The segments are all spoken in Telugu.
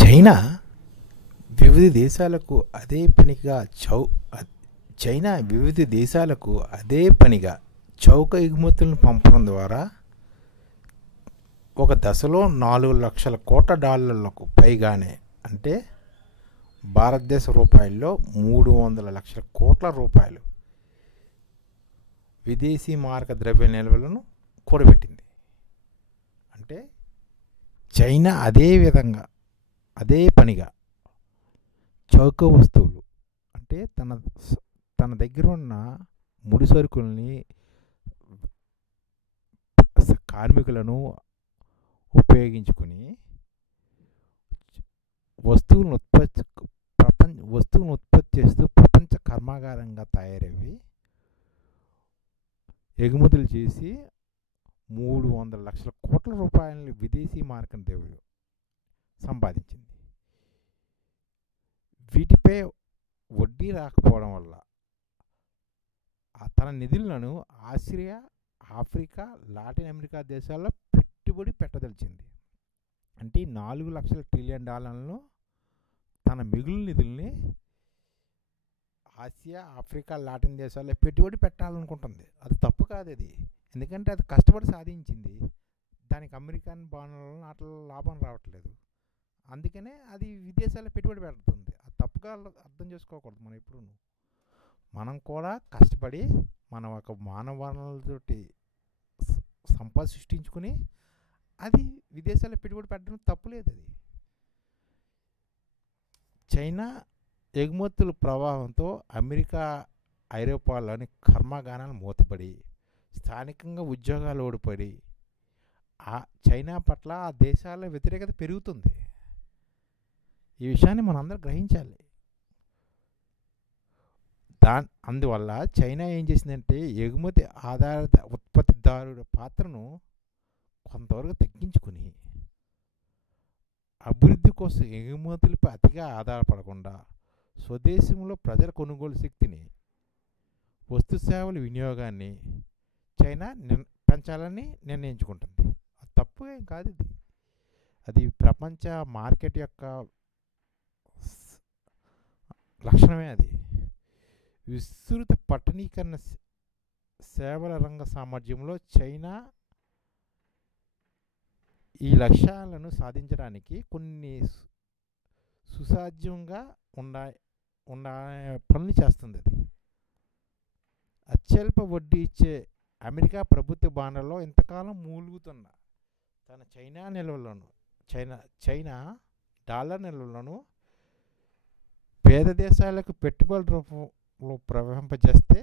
చైనా వివిధ దేశాలకు అదే పనిగా చైనా వివిధ దేశాలకు అదే పనిగా చౌక ఎగుమతులను పంపడం ద్వారా ఒక దశలో 4 లక్షల కోట్ల డాలర్లకు పైగానే, అంటే భారతదేశ రూపాయల్లో 300 లక్షల కోట్ల రూపాయలు విదేశీ మారక ద్రవ్య నిల్వలను కూడబెట్టింది. అంటే చైనా అదే పనిగా చౌక వస్తువులు, అంటే తన దగ్గర ఉన్న ముడి సరుకుల్ని, కార్మికులను ఉపయోగించుకుని వస్తువులను ఉత్పత్తి చేస్తూ ప్రపంచ కర్మాగారంగా తయారవి ఎగుమతులు చేసి 300 లక్షల కోట్ల రూపాయలని విదేశీ మారకం ద్రవ్యం సంపాదించింది. వీటిపై వడ్డీ రాకపోవడం వల్ల తన నిధులను ఆసియా, ఆఫ్రికా, లాటిన్ అమెరికా దేశాల్లో పెట్టుబడి పెట్టదలిచింది. అంటే 4 లక్షల ట్రిలియన్ డాలర్లను తన మిగులు నిధుల్ని ఆసియా, ఆఫ్రికా, లాటిన్ దేశాల్లో పెట్టుబడి పెట్టాలనుకుంటుంది. అది తప్పు కాదు. అది ఎందుకంటే అది కష్టపడి సాధించింది. దానికి అమెరికన్ బాండ్లలో అట్లా లాభం రావట్లేదు. అందుకనే అది విదేశాల్లో పెట్టుబడి పెడుతుంది. అది తప్పుగా అర్థం చేసుకోకూడదు. మనం కూడా కష్టపడి మనం ఒక మానవ వనరులతోటి సంపద సృష్టించుకుని అది విదేశాల్లో పెట్టుబడి పెట్టడం తప్పులేదు. అది చైనా ఎగుమతుల ప్రభావంతో అమెరికా, ఐరోపాలోని కర్మాగారాలు మూతపడి స్థానికంగా ఉద్యోగాలు ఓడిపడి చైనా పట్ల ఆ దేశాల వ్యతిరేకత పెరుగుతుంది. ఈ విషయాన్ని మనందరం గ్రహించాలి. అందువల్ల చైనా ఏం చేసిందంటే ఎగుమతి ఆధారిత ఉత్పత్తిదారుల పాత్రను కొంతవరకు తగ్గించుకుని అభివృద్ధి కోసం ఎగుమతులపై అతిగా ఆధారపడకుండా స్వదేశంలో ప్రజల కొనుగోలు శక్తిని, వస్తు సేవల వినియోగాన్ని చైనా పెంచాలని నిర్ణయించుకుంటుంది. అది తప్పు ఏం కాదు. అది ప్రపంచ మార్కెట్ యొక్క లక్షణమే. అది విస్తృత పట్టణీకరణ సేవల రంగ సామర్థ్యంలో చైనా ఈ లక్ష్యాలను సాధించడానికి కొన్ని సుసాధ్యంగా ఉండ పనులు చేస్తుంది. అది అత్యల్ప వడ్డీ ఇచ్చే అమెరికా ప్రభుత్వ బాండ్లలో ఇంతకాలం మూలుగుతున్న తన చైనా డాలర్ నిల్వలను పేద దేశాలకు పెట్టుబడి రూపంలో ప్రవహింపజేస్తే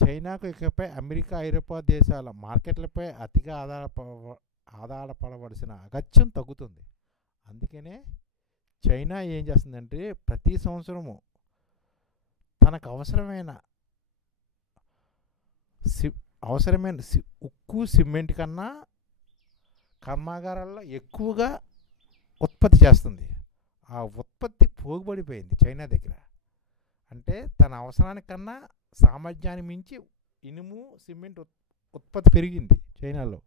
చైనాకు ఇకపై అమెరికా, ఐరోపా దేశాల మార్కెట్లపై అతిగా ఆధారపడవలసిన అగత్యం తగ్గుతుంది. అందుకనే చైనా ఏం చేస్తుందంటే ప్రతి సంవత్సరము తనకు అవసరమైన ఉక్కు, సిమెంట్ కన్నా కర్మాగారాల్లో ఎక్కువగా ఉత్పత్తి చేస్తుంది. ఆ ఉత్పత్తి పోగుబడిపోయింది చైనా దగ్గర. అంటే తన అవసరానికన్నా సామర్థ్యాన్ని మించి ఇనుము, సిమెంట్ ఉత్పత్తి పెరిగింది చైనాలో.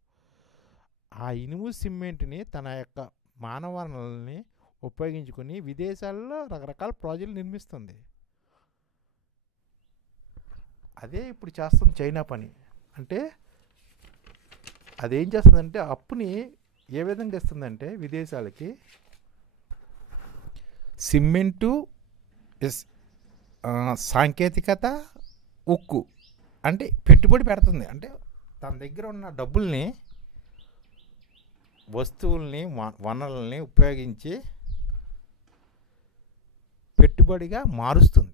ఆ ఇనుము, సిమెంట్ని తన యొక్క మానవ వనరులని ఉపయోగించుకొని విదేశాల్లో రకరకాల ప్రాజెక్టులు నిర్మిస్తుంది. అదే ఇప్పుడు చేస్తుంది చైనా పని. అంటే అదేం చేస్తుందంటే అప్పుని ఏ విధంగా ఇస్తుందంటే విదేశాలకి సిమెంటు, సాంకేతికత, ఉక్కు అంటే పెట్టుబడి పెడుతుంది. అంటే తన దగ్గర ఉన్న డబ్బుల్ని, వస్తువుల్ని, వనరుల్ని ఉపయోగించి పెట్టుబడిగా మారుస్తుంది.